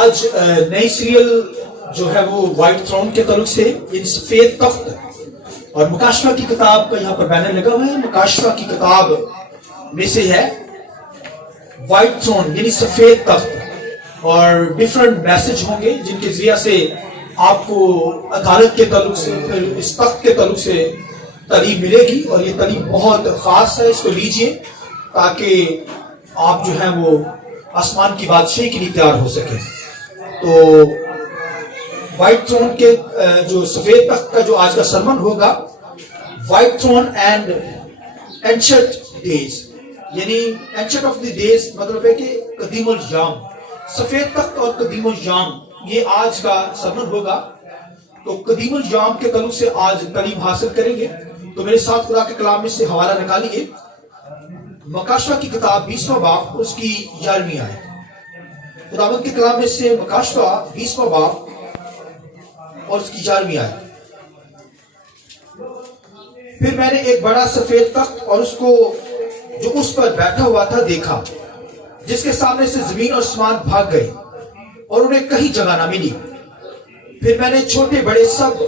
آج نئی سیریل جو ہے وہ وائٹ تھرون کے تعلق سے یعنی سفید تخت اور مکاشفہ کی کتاب کا یہاں پر بینر لگا ہوا ہے. مکاشفہ کی کتاب میں سے ہے وائٹ تھرون یعنی سفید تخت اور ڈفرنٹ میسج ہوں گے جن کے ذریعہ سے آپ کو عدالت کے تعلق سے پھر اس تخت کے تعلق سے تعلیم ملے گی اور یہ تعلیم بہت خاص ہے. اس کو لیجئے تاکہ آپ جو ہے وہ آسمان کی بادشاہی کے لیے تیار ہو سکے. تو وائٹ تھرون کے جو سفید تخت کا جو آج کا سرمن ہوگا white throne and ancient days یعنی اینشنٹ آف دی ڈیز مطلب ہے کہ قدیم الایام. سفید تخت اور قدیم الایام یہ آج کا سرمن ہوگا. تو قدیم الایام کے تعلق سے آج تعلیم حاصل کریں گے. تو میرے ساتھ خدا کے کلام میں سے حوالہ نکالیے مکاشفہ کی کتاب 20واں باب اس کی 11ویں آیت. خداوند کے کلام میں سے مکاشفہ 20واں باب اور اس کی 11ویں آیت. پھر میں نے ایک بڑا سفید تخت اور اس کو جو اس پر بیٹھا ہوا تھا دیکھا جس کے سامنے سے زمین اور آسمان بھاگ گئے اور انہیں کہیں جگہ نہ ملی. پھر میں نے چھوٹے بڑے سب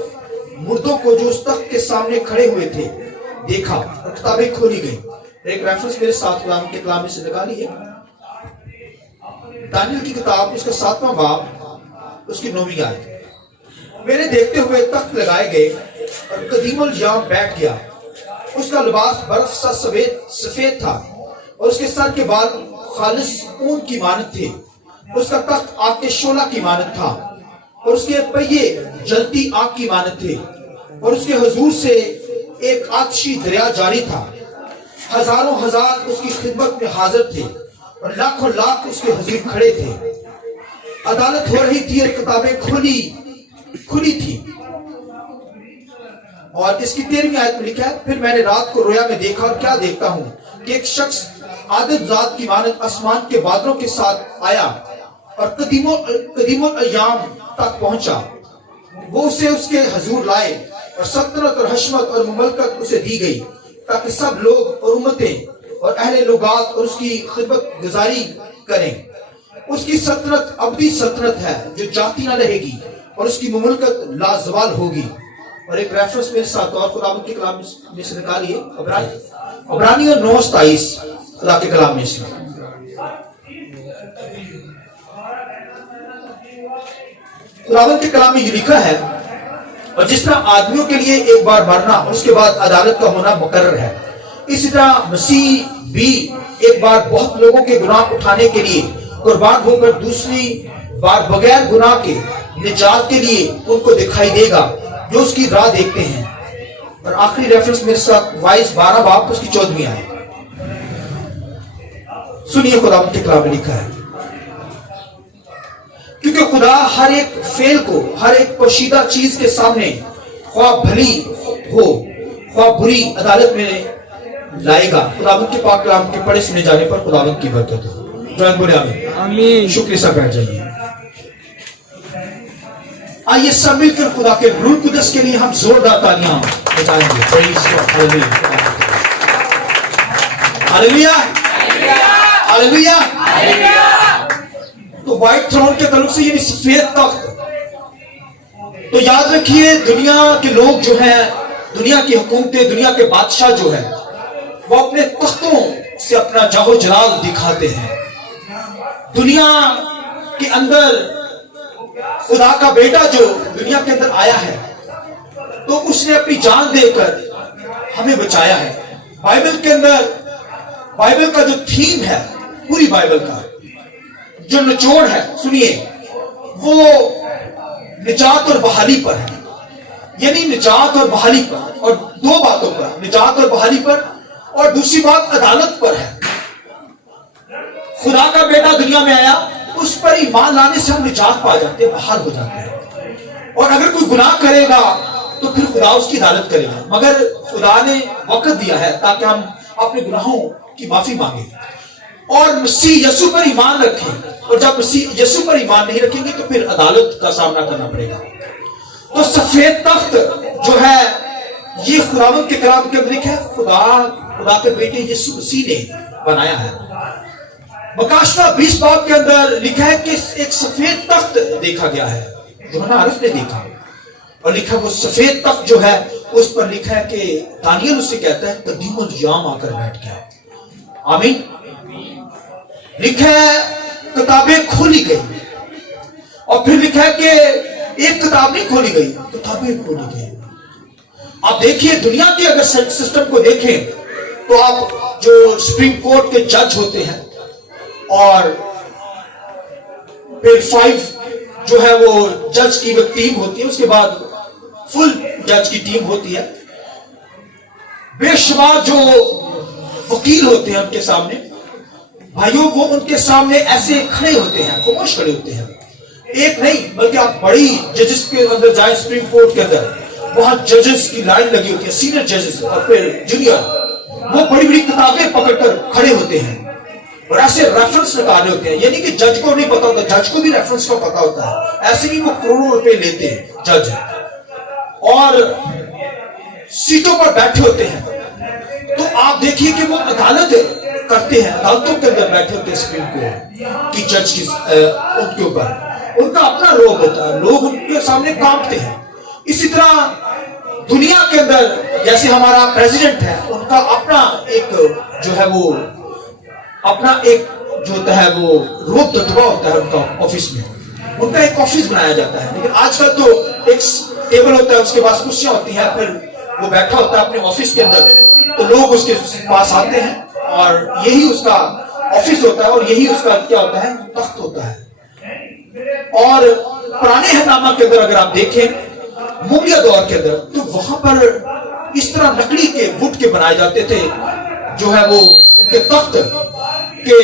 مردوں کو جو اس تخت کے سامنے کھڑے ہوئے تھے دیکھا اور کتابیں کھولی گئیں. ایک ریفرنس میرے ساتھ خداوند کے کلام میں سے نکالی ہے دانیل کی کتاب اس کا 7واں باب اس کی 9ویں آیت. میرے دیکھتے ہوئے تخت لگائے گئے اور قدیم الایام بیٹھ گیا. اس کا لباس برف سا سفید تھا اور اس کے سر کے بال خالص اون کی مانند تھے. اس کا تخت آگ کے شعلہ کی مانند تھا اور اس کے پہیے جلتی آگ کی مانند تھے اور اس کے حضور سے ایک آتشی دریا جاری تھا. ہزاروں ہزار اس کی خدمت میں حاضر تھے اور لاکھوں لاکھ اس کے حضور کھڑے تھے. عدالت ہو رہی تھی اور کتابیں کھلی تھی. اور اس کی 13ویں آیت میں لکھا ہے پھر میں نے رات کو رویا میں دیکھا اور کیا دیکھتا ہوں کہ ایک شخص عادت ذات کی مانند آسمان کے بادلوں کے ساتھ آیا اور قدیم الایام تک پہنچا. وہ اسے اس کے حضور لائے اور سلطنت اور حشمت اور مملکت اسے دی گئی تاکہ سب لوگ اور امتیں اور اہل لغات اور اس کی خدمت گزاری کریں. اس کی سلطنت ابدی سلطنت ہے جو جاتی نہ رہے گی اور اس کی مملکت لازوال ہوگی. اور ایک ریفرنس میرے ساتھ اور خداوند کے کلام میں سے نکالیے عبرانیوں 9:27 خدا کے کلام میں سے. خداوند کے کلام میں یہ لکھا ہے اور جس طرح آدمیوں کے لیے ایک بار مرنا اور اس کے بعد عدالت کا ہونا مقرر ہے اسی طرح مسیح بھی ایک بار بہت لوگوں کے گناہ اٹھانے کے لیے قربان ہو کر دوسری بار بغیر گناہ کے نجات کے لیے ان کو دکھائی دے گا جو اس کی راہ دیکھتے ہیں. اور آخری ریفرنس میرے ساتھ وائس 12 باب اس کی 14ویں آیت. سنیے خداوند کے کلام میں لکھا ہے کیونکہ خدا ہر ایک فعل کو ہر ایک پوشیدہ چیز کے سامنے خواہ بھلی ہو خواہ بری عدالت میں لائے گا. خداوند کے پاک کلام کے پڑھے سنے جانے پر خداوند کی برکت ہو. جوائن بولے آمین. شکریہ سب بیٹھ جائیے. آئیے سب مل کر خدا کے روح القدس کے لیے ہم زوردار تالیاں بجائیں گے. ہاللیلویا ہاللیلویا. تو وائٹ تھرون کے تعلق سے یعنی سفید تخت. تو یاد رکھیے دنیا کے لوگ جو ہیں دنیا کی حکومتیں دنیا کے بادشاہ جو ہیں وہ اپنے تختوں سے اپنا جاہ و جلال دکھاتے ہیں. دنیا کے اندر خدا کا بیٹا جو دنیا کے اندر آیا ہے تو اس نے اپنی جان دے کر ہمیں بچایا ہے. بائبل کے اندر بائبل کا جو تھیم ہے پوری بائبل کا جو نچوڑ ہے سنیے وہ نجات اور بحالی پر ہے. یعنی نجات اور بحالی پر اور دو باتوں پر نجات اور بحالی پر اور دوسری بات عدالت پر ہے. خدا کا بیٹا دنیا میں آیا اس پر ایمان لانے سے ہم نجات پا جاتے ہیں بحال ہو جاتے ہیں. اور اگر کوئی گناہ کرے گا تو پھر خدا اس کی عدالت کرے گا. مگر خدا نے وقت دیا ہے تاکہ ہم اپنے گناہوں کی معافی مانگیں اور مسیح یسوع پر ایمان رکھیں. اور جب مسیح یسوع پر ایمان نہیں رکھیں گے تو پھر عدالت کا سامنا کرنا پڑے گا. تو سفید تخت جو ہے یہ خداوند کے کلام کے اندر ہے. خدا کے بیٹے یسوع مسیح نے بنایا ہے. मकाशवा 20 बाब के अंदर लिखा है कि एक सफेद तख्त देखा गया है, यूहन्ना आरिफ ने देखा, और लिखा वो सफेद तख्त जो है उस पर लिखा है कि दानियल उससे कहता है कदीमुल याम आकर बैठ गया। आमीन। लिखा है किताबें खोली गई, और फिर लिखा है कि एक किताब नहीं खोली गई, किताबें खोली गई। आप देखिए दुनिया के अगर सिस्टम को देखें तो आप जो सुप्रीम कोर्ट के जज होते हैं और फिर 5 जो है वो जज की वो टीम होती है, उसके बाद फुल जज की टीम होती है, बेशुमार जो वकील होते हैं उनके सामने, भाइयों वो उनके सामने ऐसे खड़े होते हैं, खामोश खड़े होते हैं। एक नहीं बल्कि आप बड़ी जजेस के अंदर जाए सुप्रीम कोर्ट के अंदर, वहां जजेस की लाइन लगी होती है, सीनियर जजेस और फिर जूनियर, वो बड़ी बड़ी किताबें पकड़कर खड़े होते हैं और ऐसे रेफरेंस निकाले होते हैं। यानी कि जज को नहीं पता होता, जज को भी रेफरेंस का पता होता है, ऐसे भी वो करोड़ों रुपए लेते हैं जज, और सीटों पर बैठे होते हैं। तो आप देखिए कि वो अदालत करते हैं, अदालतों के अंदर बैठे होते हैं सुप्रीम कोर्ट की जज की, उनके ऊपर उनका अपना रोग होता है, लोग उनके सामने कांपते हैं। इसी तरह दुनिया के अंदर जैसे हमारा प्रेसिडेंट है, उनका अपना एक जो है वो अपना एक जो होता है वो रोब दबदबा होता है उनका ऑफिस में, उनका एक ऑफिस बनाया जाता है। लेकिन आजकल तो एक टेबल होता है, उसके पास कुर्सियां होती हैं, फिर वो बैठा होता है अपने ऑफिस के अंदर, तो लोग उसके पास आते हैं और यही उसका ऑफिस होता है और यही उसका क्या होता है, तख्त होता है। और पुराने हंगामा के अंदर अगर आप देखें मुगलिया दौर के अंदर, तो वहां पर इस तरह लकड़ी के वुड के बनाए जाते थे, जो है वो उनके तख्त के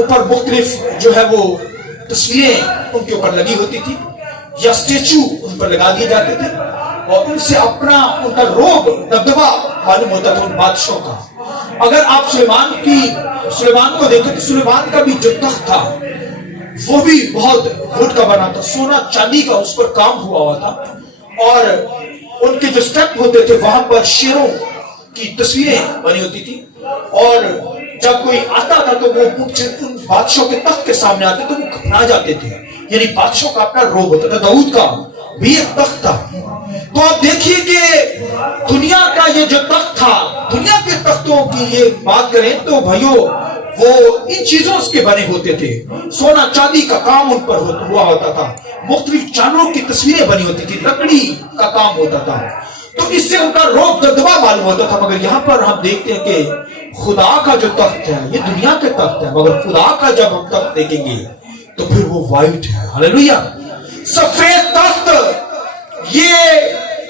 ऊपर मुख्तलिफ जो है वो तस्वीरें उनके ऊपर लगी होती थी या स्टेचू उन पर लगा दिए जाते थे, और उनसे अपना उनका रोब दबदबा मालूम होता था उन बादशाहों का। अगर आप सुलेमान को देखें तो सुलेमान का भी जो तख्त था वो भी बहुत वुड का बना था, सोना चांदी का उस पर काम हुआ था, और उनके जो स्टेप होते थे वहां पर शेरों की तस्वीरें बनी होती थी, और जब कोई आता था तो वो उन बादशाहों के तख्त के सामने आते तो वो घबरा जाते थे। यानी बादशाहों का अपना रोब होता था, दाऊद का भी एक तख्त था। तो आप देखिए कि दुनिया का ये जो तख्त था, दुनिया के तख्तों की ये बात करें तो भाइयों वो इन चीजों के बने होते थे, सोना चांदी का काम उन पर हुआ होता था, मुख्तलिफ जानवरों की तस्वीरें बनी होती थी, लकड़ी का काम होता था, तो इससे उनका रोब दबदबा मालूम होता था। मगर यहाँ पर हम देखते हैं कि खुदा का जो तख्त है ये दुनिया के तख्त है, मगर खुदा का जब हम तख्त देखेंगे तो फिर वो वाइट है। हालेलुया। सफेद तख्त ये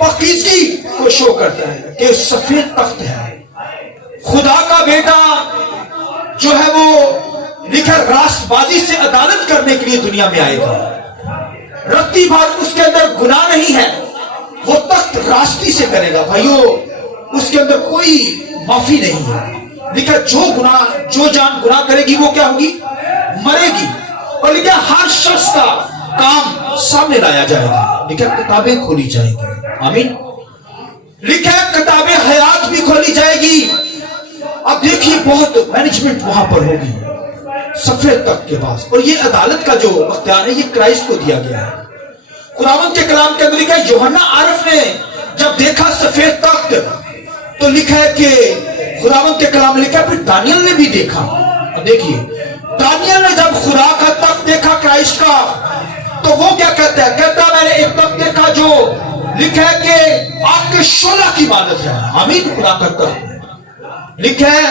पाकीज़गी को शो करता है कि सफेद तख्त है। खुदा का बेटा जो है वो लिखा राष्ट्रबाजी से अदालत करने के लिए दुनिया में आएगा। रत्ती भर उसके अंदर गुनाह नहीं है, वो तख्त रास्ती से करेगा भाइयों, उसके अंदर कोई माफी नहीं है। लिखा जो जान गुनाह करेगी वो क्या होगी, मरेगी। और लिखा हर शख्स का काम सामने लाया जाएगा, लिखा किताबें खोली जाएंगी। आमीन। लिखा किताबें हयात भी खोली जाएगी। अब देखिए बहुत मैनेजमेंट वहां पर होगी सफेद तख्त के पास, और ये अदालत का जो अख्तियार है ये क्राइस्ट को दिया गया है। खुदावंद के कलाम के अंदर लिखा है, यूहन्ना आरिफ ने जब देखा सफेद तख्त तो लिखा है कि खुदावंद के कलाम में लिखा है फिर दानियल ने भी देखा। अब देखिए दानियल ने जब खुदा का तख्त देखा क्राइस्ट का, तो वो क्या कहता है, कहता मैंने एक तख्त देखा जो लिखा है कि आग के शोला की मानत है। आमीन। खुदा का तख्त लिखा है,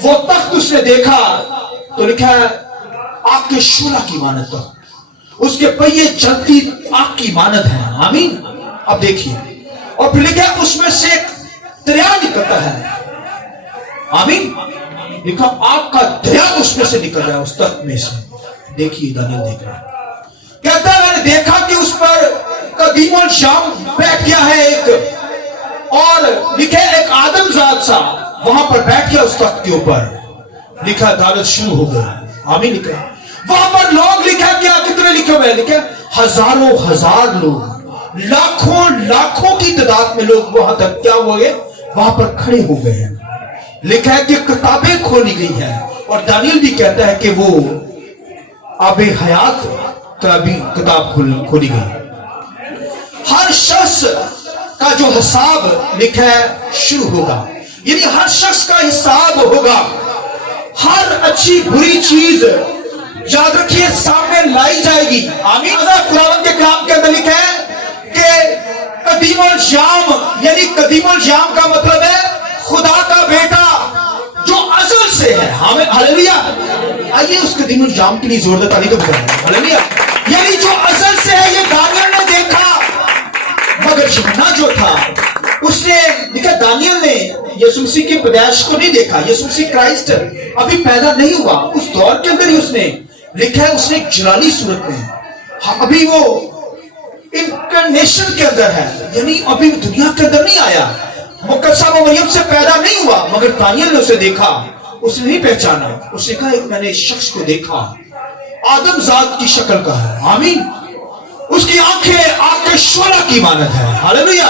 वो तख्त उसने देखा तो लिखा है आग के शोला की मानत है, उसके पहिए जलती आग की मानत है। आमीन। अब देखिए, और फिर लिखा है उसमें से एक दरिया निकलता है। आमीन। लिखा आग का दरिया उसमें से निकल रहा है, उस तख्त में से। देखिए दानियल देख रहा है, कहता है मैंने देखा कि उस पर कदीमुल शाम बैठ गया है एक, और लिखे एक आदमजात सा वहां पर बैठ गया उस तख्त के ऊपर। लिखा अदालत शुरू हो गई। आमीन। लिखा वहां पर लोग लिखा क्या, कितने लिखे हुए, लिखे हजारों हजार लोग, लाखों लाखों की तादाद में लोग वहां तक क्या हुए, वहां पर खड़े हो गए हैं। लिखा है कि किताबें खोली गई है, और दानियल भी कहता है कि वो आबे हयात का भी किताब खोली गई। हर शख्स का जो हिसाब लिखा है शुरू होगा, यानी हर शख्स का हिसाब होगा। हर अच्छी बुरी चीज याद रखिए सामने लाई जाएगी। आमीन। कुरान के कलाम के अंदर लिखा है कि कदीमुल जाम, यानी कदीमुल जाम का मतलब है खुदा का बेटा जो अज़ल से है। हमें हालेलुया। आइए उस कदीमुल जाम के लिए जोरदार ताली तो बजाएं। हालेलुया। यानी जो अज़ल से है, ये दानियल ने देखा, मगर यूहन्ना जो था उसने लिखा, दानियल ने यीशु मसीह की पैदाइश को नहीं देखा। यीशु मसीह क्राइस्ट अभी पैदा नहीं हुआ, उस दौर के अंदर ही उसने लिखा है, उसने एक जलाली सूरत में, अभी वो इंकारनेशन के अंदर है, यानी अभी दुनिया के अंदर नहीं आया, मुकद्दसा मरियम से पैदा नहीं हुआ। मगर दानियल ने उसे देखा, उसने नहीं पहचाना। उसने कहा एक मैंने शख्स को देखा, आदम जात की शक्ल का है। आमीन। उसकी आंखें आग के शोला की मानत है। हालेलुया।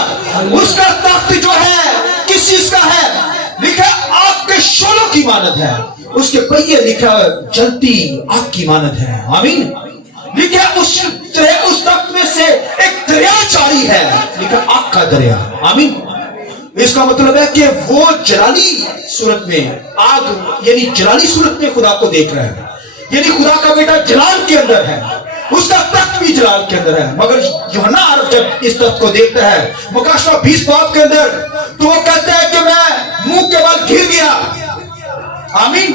उसका तख्त जो है किस चीज का है? लिखा आग के शोलों की मानत है। उसके पहिए लिखा जलती आग की मानत है। आमीन। लिखा उस तख्त में से एक दरिया जारी है, लिखा आग का दरिया। आमीन। इसका मतलब है कि वो जलाली सूरत में, आग यानी जलाली सूरत में खुदा को देख रहा है, यानी खुदा का बेटा जलाल के अंदर है, उसका तख्त भी जलाल के अंदर है। मगर यूहन्ना अरब जब इस तख्त को देखता है मुकाशवा 20 बाब के अंदर, तो वो कहता है कि मैं मुंह के बल गिर गया। आमीन।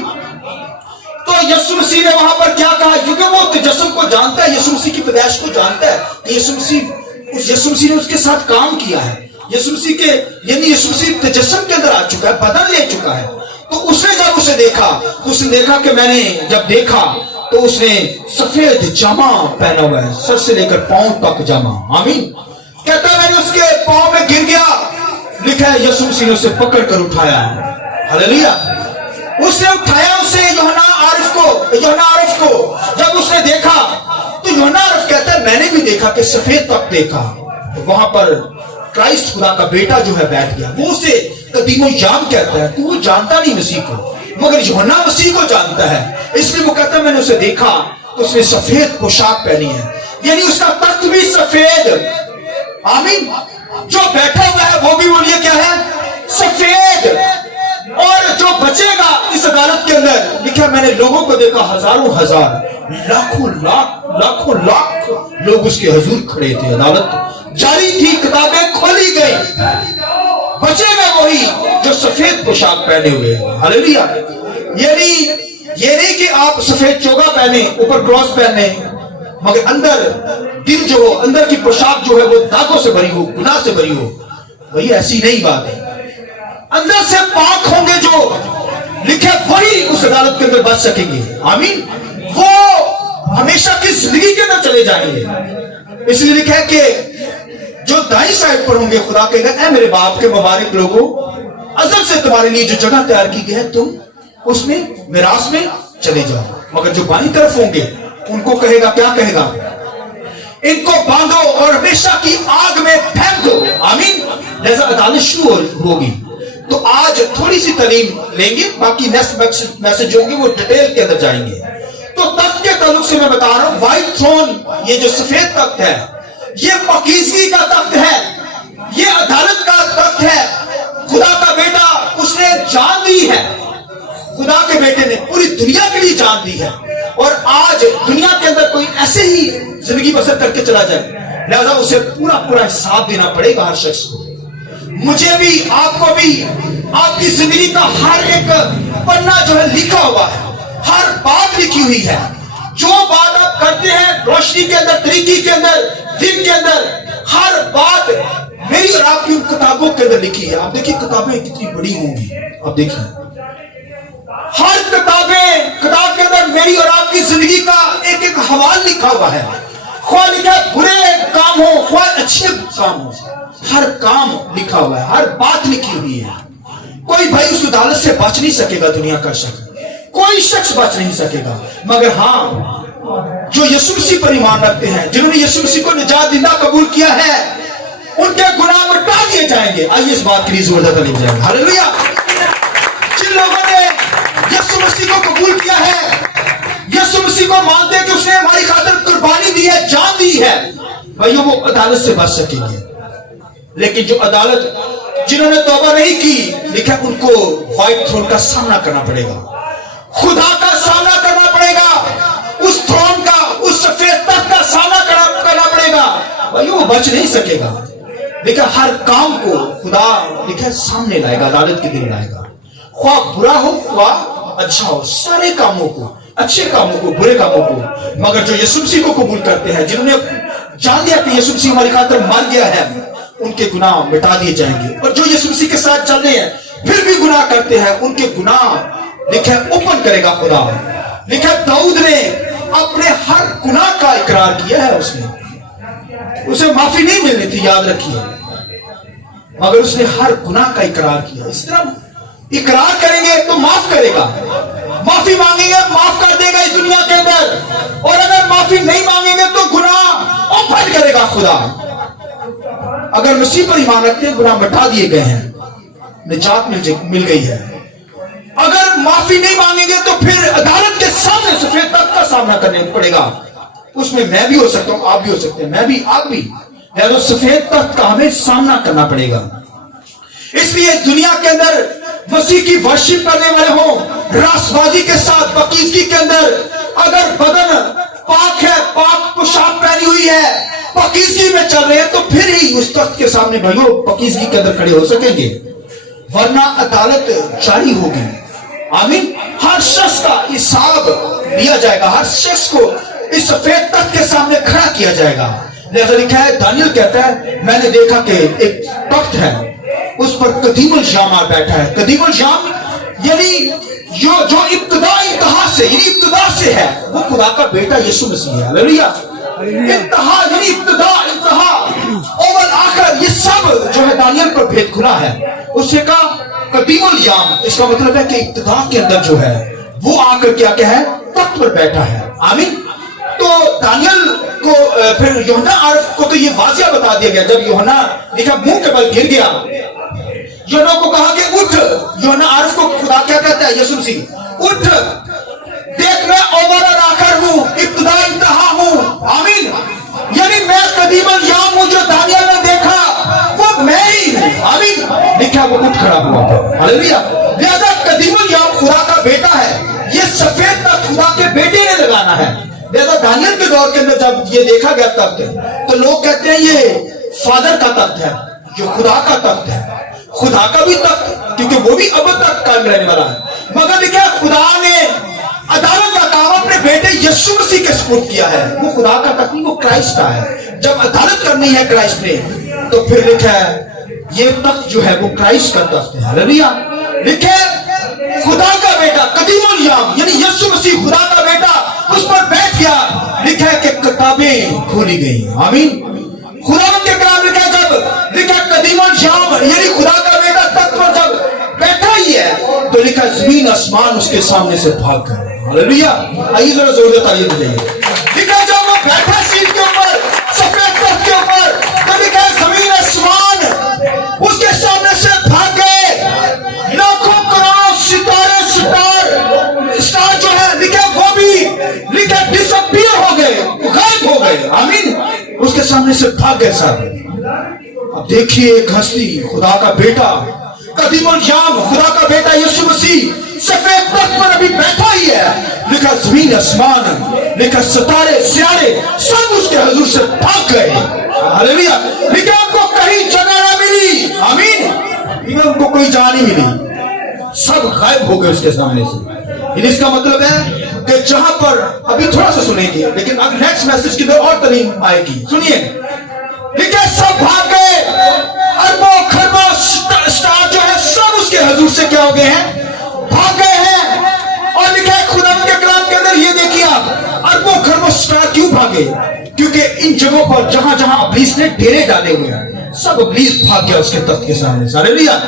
तो यीशु मसीह ने वहां पर क्या कहा? क्योंकि वो तजस्सुम को जानता है, यीशु मसीह की पैदाइश को जानता है कि यीशु मसीह ने उसके साथ काम किया है। यीशु मसीह के यानी यीशु मसीह तजस्सुम के अंदर आ चुका है, बदन ले चुका है। तो उसने जब उसे देखा तो उसने देखा कि मैंने जब देखा तो उसने सफेद जामा पहना हुआ है, सर से लेकर पांव तक जामा। आमीन। कहता है मैंने उसके पांव में गिर गया। लिखा है यीशु मसीह ने उसे पकड़ कर उठाया। हालेलुया। उसने उठाया उसे यूहन्ना आरिफ को जब उसने देखा तो यूहन्ना आरिफ कहता है मैंने भी देखा कि सफेद तक देखा, तो वहां पर क्राइस्ट खुदा का बेटा जो है बैठ गया। वो उसे कदीमुल जाम कहता है। तो वो जानता नहीं मसीह को, मगर यूहन्ना मसीह को जानता है, इसलिए वो कहता है मैंने उसे देखा तो उसने सफेद पोशाक पहनी है, यानी उसका तख्त भी सफेद। आमीन। जो बैठा हुआ है वो भी बोलिए क्या है? सफेद। और जो बचेगा इस अदालत के अंदर, लिखा मैंने लोगों को देखा, हजारों हजार, लाखों लाख लोग उसके हुजूर खड़े थे। अदालत जारी थी, किताबें खोली गई, बचेगा वही जो सफेद पोशाक पहने हुए है। हालेलुया। यानी ये नहीं कि आप सफेद चोगा पहने, ऊपर क्रॉस पहने, मगर अंदर दिल जो हो, अंदर की पोशाक जो है वो दागों से भरी हो, गुनाह से भरी हो। वही ऐसी नहीं बात है। अंदर से पाक होंगे जो, लिखे वही उस अदालत के अंदर बच सकेंगे। आमीन। वो हमेशा की जिंदगी के अंदर चले जाएंगे। इसलिए लिखा है कि जो दाई साइड पर होंगे खुदा कहेगा ऐ मेरे बाप के मुबारक लोगों, अज़ल से तुम्हारे लिए जो जगह तैयार की गई है तुम उसमें मिरास में चले जाओ। मगर जो बाईं तरफ होंगे उनको कहेगा, क्या कहेगा? इनको बांधो और हमेशा की आग में फेंक दो। आमीन। जैसा अदालत शुरू होगी। तो आज थोड़ी सी तालीम लेंगे, बाकी नेक्स्ट मैसेज होंगे वो डिटेल के अंदर जाएंगे। तो तख्त के ताल्लुक से मैं बता रहा हूं, व्हाइट थ्रोन, ये जो सफेद तख्त है, ये पाकीज़गी का तख्त है, ये अदालत का तख्त है। खुदा का बेटा उसने जान दी है, खुदा के बेटे ने पूरी दुनिया के लिए जान दी है। और आज दुनिया के अंदर कोई ऐसे ही जिंदगी बसर करके चला जाए, लिहाजा उसे पूरा साथ देना पड़ेगा हर शख्स को। मुझे भी, आपको भी, आपकी जिंदगी का हर एक पन्ना जो है लिखा हुआ है, हर बात लिखी हुई है। जो बात आप करते हैं रोशनी के अंदर, तरीके के अंदर, दिन के अंदर, हर बात मेरी और आपकी उन किताबों के अंदर लिखी है। आप देखिए किताबें कितनी बड़ी होंगी, आप देखिए हर किताब के अंदर मेरी और आपकी जिंदगी का एक एक हवाल लिखा हुआ है। ख्वाह लिखा बुरे काम हो, ख्वाह अच्छे काम हो, हर काम लिखा हुआ है, हर बात लिखी हुई है। कोई भाई उस अदालत से बच नहीं सकेगा, दुनिया का शख्स, कोई शख्स बच नहीं सकेगा। मगर हाँ, जो यीशु मसीह पर ईमान रखते हैं, जिन्होंने यीशु मसीह को निजात दिंदा कबूल किया है, उनके गुनाह मिटा दिए जाएंगे। आइए इस बात के लिए जोरदार तालीम जाएंगे। हालेलुया। जिन लोगों ने यीशु मसीह को कबूल किया है, यीशु मसीह को मानते हैं कि उसने हमारी खातिर कुर्बानी दी है, जान दी है, भाइयों वो अदालत से बच सकेंगे। लेकिन जो अदालत जिन्होंने तौबा नहीं की, लिखा उनको व्हाइट थ्रोन का सामना करना पड़ेगा, खुदा का सामना करना पड़ेगा, उस थ्रोन का, उस सफेद तख्त का सामना करना पड़ेगा। भाइयों वो बच नहीं सकेगा। लिखा हर काम को खुदा लिखा सामने लाएगा, अदालत के दिन लाएगा, ख्वाह बुरा हो ख्वाह अच्छा हो, सारे कामों को, अच्छे कामों को, बुरे कामों को। मगर जो यीशु मसीह को कबूल करते हैं, जिन्होंने जान दिया कि यीशु मसीह हमारी खातिर मर गया है, उनके गुनाह मिटा दिए जाएंगे। और जो यीशु मसीह के साथ चल रहे हैं फिर भी गुनाह करते हैं, उनके गुनाह लिखा ओपन करेगा खुदा। लिखा दाऊद ने अपने हर गुनाह का इकरार किया है, उसे माफी नहीं मिलनी थी, याद रखिए, मगर उसने हर गुनाह का इकरार किया। इस तरह इकरार करेंगे तो माफ करेगा, माफी मांगेंगे माफ कर देगा इस दुनिया के अंदर, और अगर माफी नहीं मांगेंगे तो गुनाह ओपन करेगा खुदा। अगर मसीह पर ईमान रखते हैं, गुनाह मिटा दिए गए हैं, निजात मिल गई है। अगर माफी नहीं मांगेंगे तो फिर अदालत के सामने सफेद तख्त का सामना करने पड़ेगा। उसमें मैं भी हो सकता हूं, आप भी हो सकते हैं, मैं भी, आप भी, तो सफेद तख्त का हमें सामना करना पड़ेगा। इसलिए दुनिया के अंदर मसीह की वर्शिप करने वाले हो, रासबाजी के साथ पकीजगी के अंदर, अगर बदन पाक है, पाक पोशाक पहनी हुई है, पकीजगी में चल रहे हैं, तो फिर ही उस तख्त के सामने भाइयों पकीजगी के अंदर खड़े हो सकेंगे, वरना अदालत जारी होगी। आमीन। हर शख्स का हिसाब लिया जाएगा, हर शख्स को इस सफेद तख्त के सामने खड़ा किया जाएगा। जैसा लिखा है, दानियल कहता है, मैंने देखा कि एक तख्त है, उस पर कदीमुल जामा बैठा है। कदीमुल जाम यानी जो इब्तिदा इंतहा से, यानी इब्तिदा से है, वो खुदा का बेटा यीशु मसीह है। हालेलुया। इंतहा यानी इब्तिदा, इंतहा, अव्वल आखिर, ये सब जो है दानियल पर भेद खुला है। उससे कहा कदीमुल जाम, इसका मतलब है कि इब्तिदा के अंदर जो है वो आकर क्या है, तख्त पर बैठा है। आमीन। तो दानियल को फिर यूहन्ना आरिफ को तो ये वाजिया बता दिया गया, जब यूहन्ना लिखा मुंह के बल गिर गया, यूहन्ना को कहा कि उठ। यूहन्ना आरिफ को खुदा क्या कहता है, यीशु मसीह, उठ, देख मैं अव्वल और आखिर हूं, इब्तिदा इंतहा हूं। आमीन। यानी मैं कदीमुल जाम हूं, जो दानियल ने देखा वो मैं ही हूं। आमीन। लिखा वो उठ खड़ा हुआ था। हालेलुया। लिहाजा कदीमुल जाम खुदा का बेटा है, ये सफेद तख्त खुदा के बेटे ने लगाना है। लिहाजा दानियल के दौर के अंदर जब ये देखा गया तख्त, तो लोग कहते हैं ये फादर का तख्त है, जो खुदा का तख्त है, खुदा का भी तख्त, क्योंकि वो भी अब तक कायम रहने वाला है। मगर देखिए खुदा ने अदालत का काम अपने बेटे यीशु मसीह के सपुर्द किया है। वो खुदा का तख्त नहीं, वो क्राइस्ट का है। जब अदालत करनी है क्राइस्ट ने, तो फिर लिखा है ये तख्त जो है वो क्राइस्ट का तख्त है। हालेलुया। लिखे खुदा का बेटा कदीमुल जाम, यानी यीशु मसीह खुदा का बेटा, उस पर बैठ गया। लिखा है कि किताबें खोली गई। आमीन। खुदा के कलाम लिखा, जब लिखा कदीमुल जाम यानी खुदा का बेटा तख्त पर जब बैठा ही है, तो लिखा जमीन आसमान उसके सामने से भाग गए। हालेलुया। आइए जरा जोर से ताली बजाइए। लिखा जब वो बैठा सीट के ऊपर, सफेद तख्त के ऊपर, तो लिखा जमीन आसमान उसके सामने से भाग गए। लाखों करोड़ों सितारे स्टार जो है, लिखा वो भी लिखा डिसअपीयर हो गए, गायब हो गए। आमीन। उसके सामने से भाग गए साहब। अब देखिए एक हस्ती, खुदा का बेटा कदीमुल जाम, खुदा का बेटा यीशु मसीह सफेद तख्त पर अभी बैठा ही है। लिखा जमीन आसमान, लिखा सितारे सियारे सब उसके हुजूर से भाग गए। हालेलुया। लिखा उनको कहीं जगह ना मिली। आमीन। उनको कोई जान नहीं मिली, सब गायब हो गए उसके सामने से। इसका मतलब है कि जहां पर अभी थोड़ा सा सुनेंगे, लेकिन अब नेक्स्ट मैसेज की और तालीम आएगी, सुनिए। लिखे सब भाग गए, अरबों खरबों स्टार जो है सब उसके हुजूर से क्या हो गए हैं, भाग गए हैं। और लिखा है खुदा के कलाम के अंदर, ये देखिए आप, अरबों खरबों स्टार क्यों भागे, क्योंकि इन जगहों पर जहां जहां इब्लीस ने डेरे डाले हुए हैं, सब इब्लीस भाग गया उसके तख्त के सामने से। हालेलुया।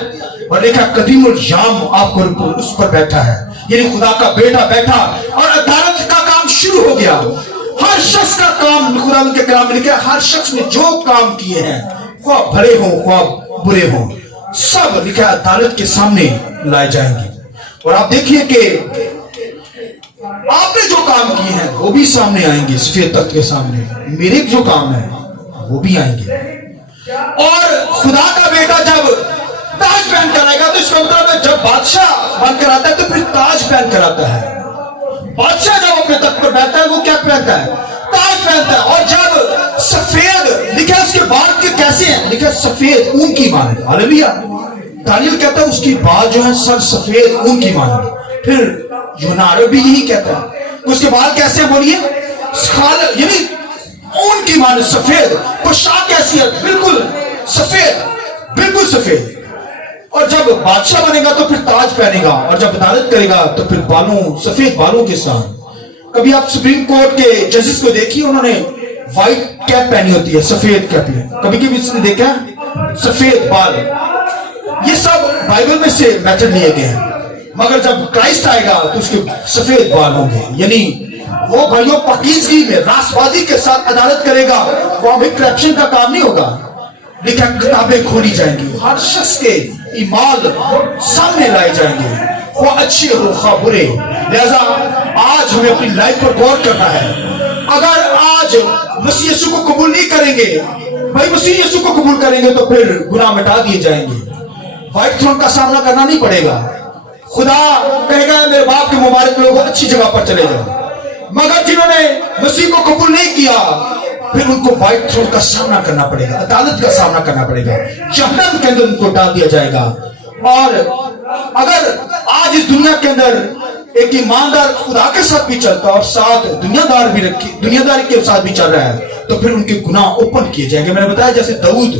और लिखा कदीमुल जाम आपको उस पर बैठा है, यानी खुदा का बेटा बैठा, और अदालत का काम शुरू हो गया। हर शख्स का काम, खुदा के कलाम में लिखा, हर शख्स ने जो काम किए हैं, ख्वाह भले हों ख्वाह बुरे हों, सब लिखा अदालत के सामने लाए जाएंगे। اور آپ دیکھیے کہ آپ نے جو کام کیے ہیں وہ بھی سامنے آئیں گے سفید تخت کے سامنے. میرے جو کام ہے وہ بھی آئیں گے. اور خدا کا بیٹا جب تاج پہن کر آئے گا تو اس کا مطلب ہے جب بادشاہ بن کر آتا ہے تو پھر تاج پہن کر آتا ہے. بادشاہ جب اپنے تخت پر بیٹھتا ہے وہ کیا پہنتا ہے؟ تاج پہنتا ہے. اور جب سفید لکھا اس کے بال کے کیسے ہیں؟ لکھا سفید اون کی مانند. ہاللیلویا. دانیل کہتا ہے اس کی بال جو ہے سر سفید اون کی مانند. پھر یونان بھی یہی کہتا ہے اس کے بال کیسے ہیں؟ بولیے یعنی اون کی مانند سفید. پوشاک کیسی ہے؟ بالکل سفید, بالکل سفید. اور جب بادشاہ بنے گا تو پھر تاج پہنے گا, اور جب عدالت کرے گا تو پھر بالوں, سفید بالوں کے ساتھ. کبھی آپ سپریم کورٹ کے ججز کو دیکھیے, انہوں نے وائٹ کیپ پہنی ہوتی ہے, سفید کیپ. کبھی کبھی اس نے دیکھا سفید بال. یہ سب بائبل میں سے میتھڈ لیے گئے ہیں, مگر جب کرائسٹ آئے گا تو اس کے سفید بال ہوں گے. یعنی وہ بھائیوں پاکیزگی میں راست بازی کے ساتھ عدالت کرے گا. وہ بھی کرپشن کا کام نہیں ہوگا. لیکن کتابیں کھولی جائیں گی, ہر شخص کے ایمان سامنے لائے جائیں گے, وہ اچھے ہو خواہ برے. لہذا آج ہمیں اپنی لائف پر غور کرنا ہے. اگر آج مسیح یسوع کو قبول نہیں کریں گے, بھائی مسیح یسوع کو قبول کریں گے تو پھر گناہ مٹا دیے جائیں گے. وائٹ تھرون کا سامنا کرنا نہیں پڑے گا. خدا کہے گا میرے باپ کے مبارک لوگ اچھی جگہ پر چلے جاؤ. مگر جنہوں نے مسیح کو قبول نہیں کیا پھر ان کو وائٹ تھرون کا سامنا کرنا پڑے گا, عدالت کا سامنا کرنا پڑے گا. جہنم کے اندر ان کو ڈال دیا جائے گا. اور اگر آج اس دنیا کے اندر ایک ایماندار خدا کے ساتھ بھی چلتا اور ساتھ دنیا داری کے ساتھ بھی چل رہا ہے تو پھر ان کے گناہ اوپن کیے جائیں گے. میں نے بتایا جیسے داؤد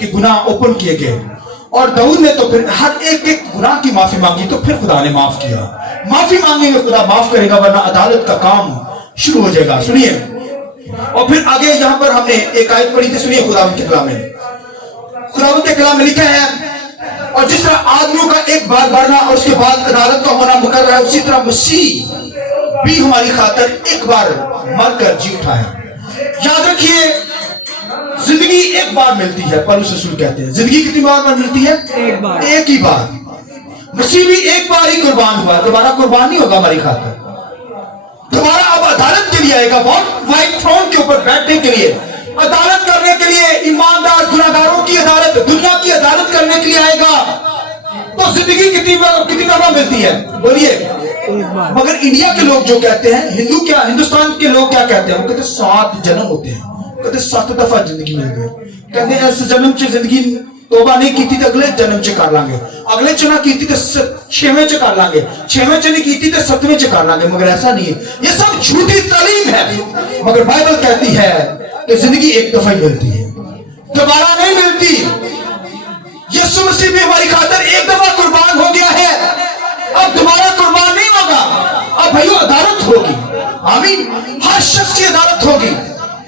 کے گناہ اوپن کیے گئے, اور داؤد نے تو پھر ہر ایک گناہ کی معافی مانگی تو پھر خدا نے معاف کیا. معافی مانگیں گے خدا معاف کرے گا, ورنہ عدالت کا کام شروع ہو جائے گا. سنیے, اور پھر آگے یہاں پر ہم نے ایک آیت پڑھی تھی. سنیے خدا کے کلام میں, خدا کے کلام میں لکھا ہے اور جس طرح آدمیوں کا ایک بار بڑھنا اور اس کے بعد عدالت کا ہونا مقرر ہے, اسی طرح مسیح بھی ہماری خاطر ایک بار مر کر جی اٹھا ہے. یاد رکھیے زندگی ایک بار ملتی ہے. پولس رسول کہتے ہیں زندگی کتنی بار ملتی ہے؟ ایک ہی بار. مسیح بھی ایک بار ہی قربان ہوا, دوبارہ قربان نہیں ہوگا ہماری خاطر. دوبارہ اب عدالت کے لیے آئے گا, وائٹ تھرون کے اوپر بیٹھنے کے لیے, عدالت کرنے کے لیے, ایماندار گناہگاروں کی عدالت, دنیا کی عدالت کرنے کے لیے آئے گا. تو زندگی کتنی دفعہ ملتی ہے؟ بولیے. مگر انڈیا کے لوگ جو کہتے ہیں, ہندوستان کے لوگ کیا کہتے ہیں؟ وہ کہتے ہیں 7 جنم ہوتے ہیں. کہتے 7 دفعہ زندگی مل گئی. کہتے ہیں ایسے جنم سے زندگی توبہ نہیں کی تھی تو اگلے جنم چ کر لیں گے, اگلے چنا کی تھی تو 6ویں چ کر لیں گے, 6ویں چ نہیں کی تھی تو 7ویں چ کر لیں گے. مگر ایسا نہیں ہے, یہ سب جھوٹی تعلیم ہے. مگر بائبل کہتی ہے کہ زندگی ایک دفعہ ہی ملتی ہے, دوبارہ نہیں ملتی. یسوع مسیح بھی ہماری خاطر ایک دفعہ قربان ہو گیا ہے, اب دوبارہ قربان نہیں ہوگا. اب بھائیو عدالت ہوگی, آمین, ہر شخص کی عدالت ہوگی.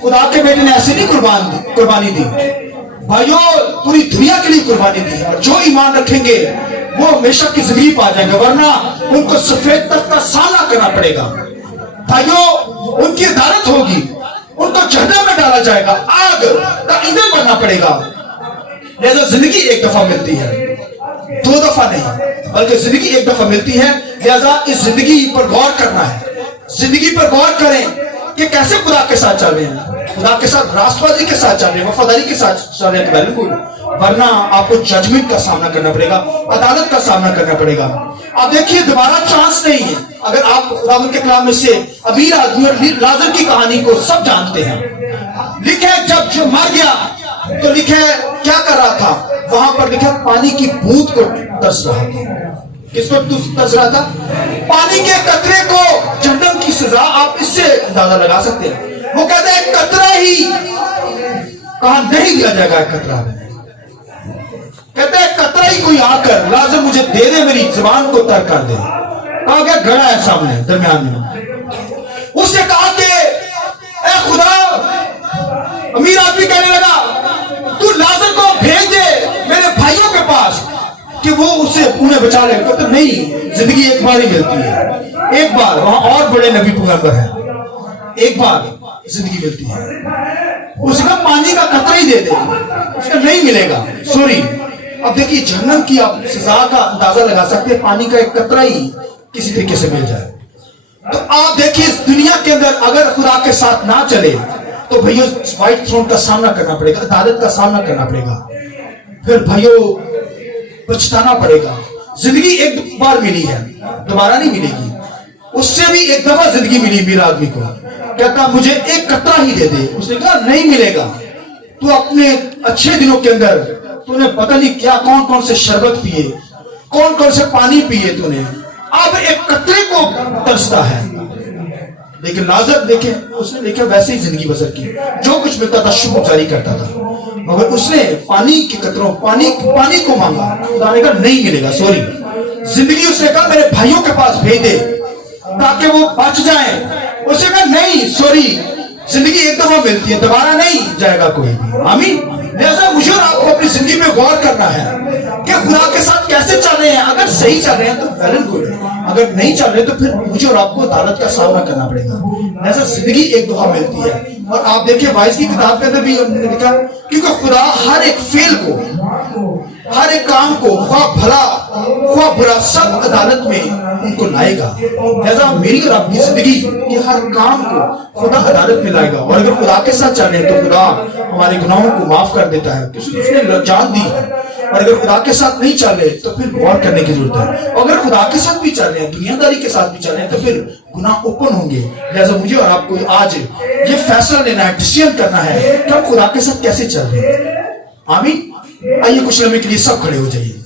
خدا کے بیٹے نے ایسے نہیں قربانی دی بھائیو, پوری دنیا کے لیے قربانی دی. اور جو ایمان رکھیں گے وہ ہمیشہ کی زندگی پا جائیں گے, ورنہ ان کو سفید تخت کا سامنا کرنا پڑے گا. بھائیو ان کی عدالت ہوگی, ان کو جہنم میں ڈالا جائے گا, آگ کا ایندھن بننا پڑے گا. لہذا زندگی ایک دفعہ ملتی ہے, 2 دفعہ نہیں, بلکہ زندگی ایک دفعہ ملتی ہے. لہذا اس زندگی پر غور کرنا ہے. زندگی پر غور کریں کہ کیسے خدا کے ساتھ چل رہے ہیں, خدا کے ساتھ راست بازی کے ساتھ چل رہے ہیں, وفاداری کے ساتھ چل رہے ہیں. بالکل, ورنہ آپ کو ججمنٹ کا سامنا کرنا پڑے گا, عدالت کا سامنا کرنا پڑے گا. آپ دیکھیے دوبارہ چانس نہیں ہے. اگر آپ خدا کے کلام میں سے امیر آدمی اور لازر کی کہانی کو سب جانتے ہیں, لکھے جب جو مر گیا تو لکھے کیا کر رہا تھا, وہاں پر لکھے پانی کی بوند کو ترس رہا تھا. کس کو ترس رہا تھا؟ پانی کے قطرے کو. جہنم کی سزا آپ اس سے اندازہ لگا سکتے ہیں. وہ کہتے ہیں قطرہ ہی, کہاں نہیں دیا جائے گا ایک قطرہ. کہتے ہیں قطرہ ہی کوئی آ کر لازم مجھے دے دے, میری زبان کو تر کر دے. کہا گیا گھڑا ہے سامنے درمیان میں. اس نے کہا کہ اے خدا, امیر آدمی کہنے لگا تو لازر کو بھیج دے میرے بھائیوں کے پاس کہ وہ اسے انہیں بچا لے. کہتے نہیں, زندگی ایک بار ہی ملتی ہے, ایک بار. وہاں اور بڑے نبی پیغمبر ہیں, ایک بار زندگی ملتی ہے. اس کا پانی کا قطرہ ہی دے دے. اس کا نہیں ملے گا, سوری. अब देखिए जहन्नम की आप सजा का अंदाजा लगा सकते हैं, पानी का एक कतरा ही किसी तरीके से मिल जाए। तो आप देखिए इस दुनिया के अंदर अगर खुदा के साथ ना चले तो भाइयों व्हाइट थ्रोन का सामना करना पड़ेगा, अदालत का सामना करना पड़ेगा, फिर भाइयों पछताना पड़ेगा। जिंदगी एक बार मिली है, दोबारा नहीं मिलेगी। उससे भी एक दफा जिंदगी मिली मीर आदमी को, कहता मुझे एक कतरा ही दे दे। उसने कहा नहीं मिलेगा, तू अपने अच्छे दिनों के अंदर तूने पता नहीं क्या कौन कौन से शरबत पिए, कौन कौन से पानी पिए तूने, अब एक कतरे को तरसता है। लेकिन लाजर देखे, उसने देखा वैसे ही जिंदगी बसर की, जो कुछ मिलता था शुक्रगुजारी करता था, मगर उसने पानी के कतरों पानी को मांगा, खुदा ने कहा नहीं मिलेगा, सॉरी। जिंदगी उसने कहा मेरे भाइयों के पास भेज दे ताकि वो बच जाए। उसने कहा नहीं सॉरी, जिंदगी एक दफा मिलती है, दोबारा नहीं जाएगा कोई भी। आमीन। लिहाजा मुझे और आपको अपनी जिंदगी में गौर करना है कि खुदा के साथ कैसे चल रहे हैं। अगर सही चल रहे हैं तो वेल एंड गुड, अगर नहीं चल रहे तो फिर मुझे और आपको अदालत का सामना करना पड़ेगा। लिहाजा जिंदगी एक दफा मिलती है। और आप देखिए वाइस की किताब के अंदर भी हमने लिखा, क्योंकि खुदा हर एक फेल को, हर एक काम को, ख्वाह भला ख्वाह बुरा, सब अदालत में उनको लाएगा। लिहाजा मेरी और आपकी जिंदगी के हर काम को खुदा अदालत में लाएगा। और अगर खुदा के साथ चले तो खुदा हमारे गुनाहों को माफ कर देता है, क्योंकि उसने जान दी है। और अगर खुदा के साथ नहीं चल रहे तो फिर गौर करने की जरूरत है। और अगर खुदा के साथ भी चल रहे हैं, दुनियादारी के साथ भी चल रहे हैं, तो फिर गुनाह ओपन होंगे। लिहाजा मुझे और आपको आज ये फैसला लेना है, डिसीजन करना है कि हम खुदा के साथ कैसे चल रहे हैं। आमीन। आइए कुछ लम्हे के लिए सब खड़े हो जाइए।